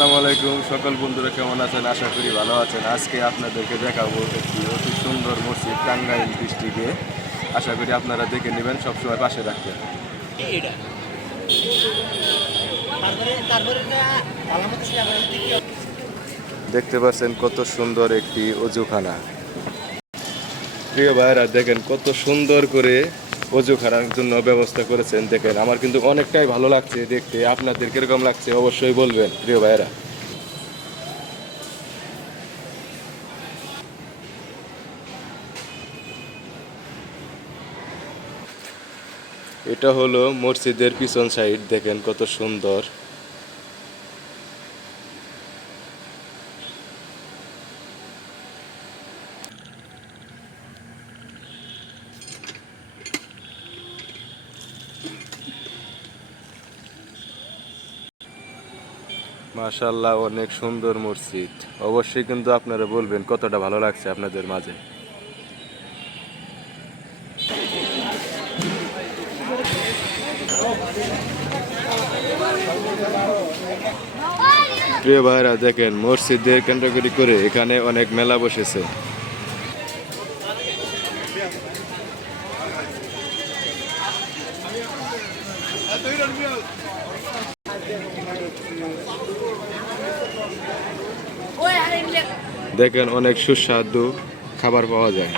আসসালামু আলাইকুম সকল বন্ধুরা, কেমন আছেন? আশা করি ভালো আছেন। আজকে আপনাদেরকে দেখাবো একটি অতি সুন্দর মসজিদ টাঙ্গাইল ডিস্ট্রিক্টে। আশা করি আপনারা দেখে নেবেন, সবসময় পাশে রাখবেন। দেখতে পাচ্ছেন কত সুন্দর একটি অজুখানা। প্রিয় ভাইরা, দেখেন কত সুন্দর করে অজুখানার জন্য ব্যবস্থা করেছেন। দেখেন আমার কিন্তু অনেকটাই ভালো লাগছে দেখতে। আপনাদের কিরকম লাগছে অবশ্যই বলবেন প্রিয় ভাইরা। এটা হলো মসজিদের পিছন সাইড, দেখেন কত সুন্দর। মাশাআল্লাহ, অনেক সুন্দর মসজিদ। অবশ্যই কিন্তু আপনারা বলবেন কতটা ভালো লাগছে আপনাদের মাঝে। প্রিয় ভাইরা, দেখেন মসজিদের কেন্দ্র করে এখানে অনেক মেলা বসেছে। দেখেন অনেক সুস্বাদু খাবার পাওয়া যায়।